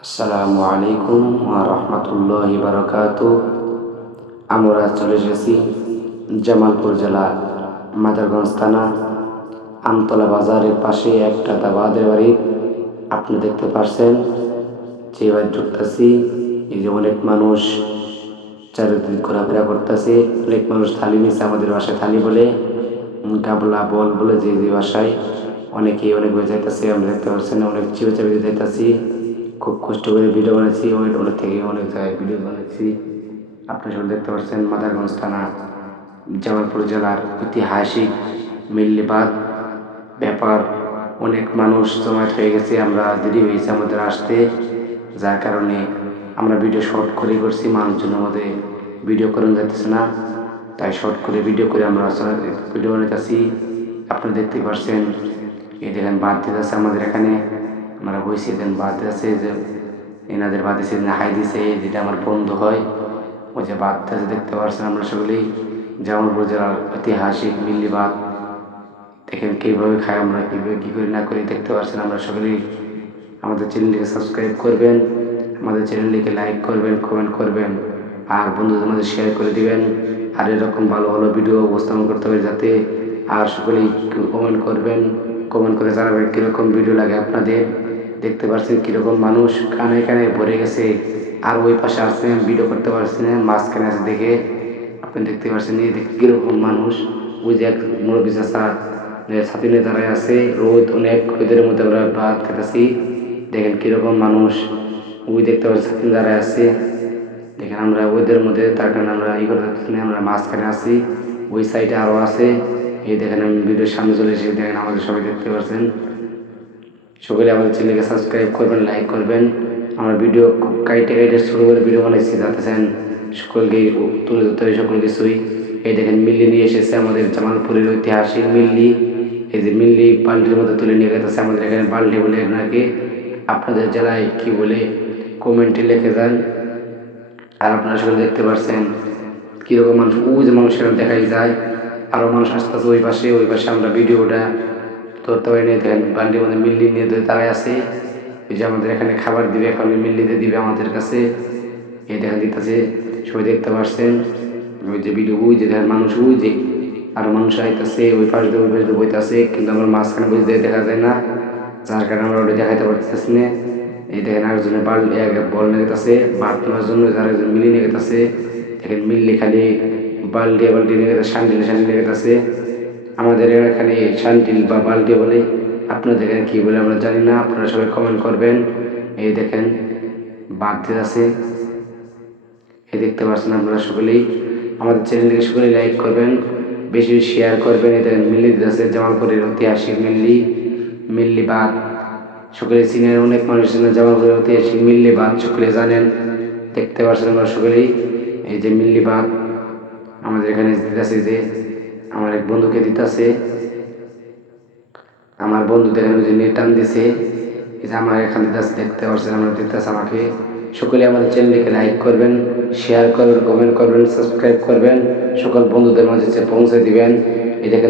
আসসালামু আলাইকুম রহমতুল্লাহ বারকাত আমরা চলে এসেছি জামালপুর জেলা মাদারগঞ্জ থানা আমতলা বাজারের পাশে একটা দাবাদের বাড়ি। আপনি দেখতে পারছেন যে বাড়ি ঢুকতেছি। এই যে অনেক মানুষ চারিদিক ঘোরাফেরা করতেছে। অনেক মানুষ থালি নিচ্ছে আমাদের বাসায় থালি বলে, গাবলা, বল বলে যে যে বাসায়। অনেকেই অনেক যাইতেছে আমরা দেখতে পাচ্ছেন অনেক চিপে চাপে যাইতেছি খুব কষ্ট করে ভিডিও বানাচ্ছি, অনেক অনেক থেকে অনেক জায়গায় ভিডিও বানাচ্ছি। আপনারা সব দেখতে পাচ্ছেন মাদারগঞ্জ থানা, জামালপুর জেলার ঐতিহাসিক মিল্লিবাদ ব্যাপার, অনেক মানুষ জমায়েত হয়ে গেছে, আমরা দেরি হয়েছে আমাদের আসতে। যার কারণে আমরা ভিডিও শর্ট করে করছি, মানুষজন আমাদের ভিডিও করেন যাইতেছে না। তাই শর্ট করে ভিডিও করে আমরা ভিডিও বানাইতেছি। আপনারা দেখতে পাচ্ছেন এই দেখেন বাদ দিতেছে আমাদের এখানে। আমরা বসে দেন বাদ আছে যে এনাদের বাদ দিছে হাই দিছে যেটা আমার বন্ধু হয়। ওই যে বাদ আছে দেখতে পারছেন আমরা সকলেই জামালপুর জেলার ঐতিহাসিক মিল্লি বাদ দেখেন কীভাবে খাই আমরা, কীভাবে কী করি না করি দেখতে পারছেন আমরা সকলেই। আমাদের চ্যানেলটিকে সাবস্ক্রাইব করবেন, আমাদের চ্যানেলটিকে লাইক করবেন, কমেন্ট করবেন, আর বন্ধুদের মধ্যে শেয়ার করে দিবেন, আর এরকম ভালো ভালো ভিডিও উপস্থাপন করতে হবে যাতে আর সকলেই কমেন্ট করবেন। কমেন্ট করে জানাবেন কীরকম ভিডিও লাগে আপনাদের। দেখতে পাচ্ছেন কীরকম মানুষ কানে কানে ভরে গেছে। আর ওই পাশে আসছে ভিডিও করতে পারছি না, মাঝখানে আছে দেখে। আপনি দেখতে পাচ্ছেন এই দেখে কীরকম মানুষ। ওই যে এক মুরব্বী চাষা সাথী নিয়ে দাঁড়ায় আছে। রোদ অনেক, রোদের মধ্যে আমরা ভাত খেতেছি। দেখেন কীরকম মানুষ। ওই দেখতে পাচ্ছি সাথী দাঁড়ায় আছে। দেখেন আমরা ওদের মধ্যে, তার কারণে আমরা ই করতে পারতেছি না, আমরা মাঝখানে আছি। ওই সাইডে আরও আছে। এই দেখেন আমি ভিডিওর সামনে চলে এসে দেখেন আমাদের সবাই দেখতে পাচ্ছেন সকলে আমাদের চ্যানেলকে সাবস্ক্রাইব করবেন লাইক করবেন। আমরা ভিডিও কাইটে কাইটে শুরু করে ভিডিও বানাইছি যাতে চান সকলকে, তুলে ধরতে হবে সকল কিছুই। এই দেখেন মিল্লি নিয়ে এসেছে আমাদের জামালপুরের ঐতিহাসিক মিল্লি। এই যে মিল্লি বাল্টির মধ্যে তুলে নিয়ে গেছে আমাদের এখানে বাল্টি বলে আপনাকে আপনাদের জেলায় কি বলে, কমেন্টে লিখে যান। আর আপনারা সকলে দেখতে পাচ্ছেন কীরকম মানুষ ওই যে মানুষ সেখানে দেখাই যায় আরও মানুষ আসতে আসতে ওই পাশে ওই পাশে আমরা ভিডিওটা ধরতে পারি নিয়ে দেখেন বান্ডির মধ্যে মিল্লি নিয়ে ধরে দাঁড়ায় আছে। ওই যে আমাদের এখানে খাবার দিবে, এখন মিল্লিতে দিবে আমাদের কাছে। এই দেখেন দিতেছে, সবাই দেখতে পাচ্ছেন ওই যে ভিডিও ওই যে দেখেন মানুষ, ওই যে আরও মানুষ আইতেছে, ওই পাশ দিয়ে ওই পাশ দিয়ে বইতেছে, কিন্তু আমার মাঝখানে বুঝতে দেখা যায় না। যার কারণে আমরা ওটা দেখাইতে পারতেছি না। এই দেখেন আরেকজনের বাল বল গেছে বাদ নেওয়ার জন্য যারা মিলি নিয়ে গেছে দেখেন মিললে খালি বাল্টি বাল্টি শান্তিল শান্তিল নিয়ে গেছে আমাদের এখানে শান্তিল বা বাল্টি বলে আপনাদের এখানে কী বলে আমরা জানি না। আপনারা সবাই কমেন্ট করবেন। এই দেখেন বাদ আছে। এই দেখতে পাচ্ছেন আপনারা সকলেই। আমাদের চ্যানেলটিকে সকলেই লাইক করবেন, বেশি বেশি শেয়ার করবেন। এই দেখেন, মিল্লি আছে, জামালপুরের ঐতিহাসিক মিল্লি মিল্লি বাদ সকলে চীনের অনেক মানুষ চেনেন, জামালপুরের ঐতিহাসিক মিল্লি বাদ সকলে জানেন। দেখতে পাচ্ছেন আমরা সকলেই। এই যে মিল্লি বাদ আমাদের এখানে দিতেছে যে আমার এক বন্ধুকে দিতেছে। আমার বন্ধুদের দেখেন ওই যে নেট টান দিছে যে আমার এখান দিতেছে, দেখতে পারছেন আমরা দিতেছে আমাকে। সকলে আমাদের চ্যানেলটিকে লাইক করবেন শেয়ার করবেন কমেন্ট করবেন সাবস্ক্রাইব করবেন। সকল বন্ধুদের মাঝে পৌঁছে দিবেন। এটাকে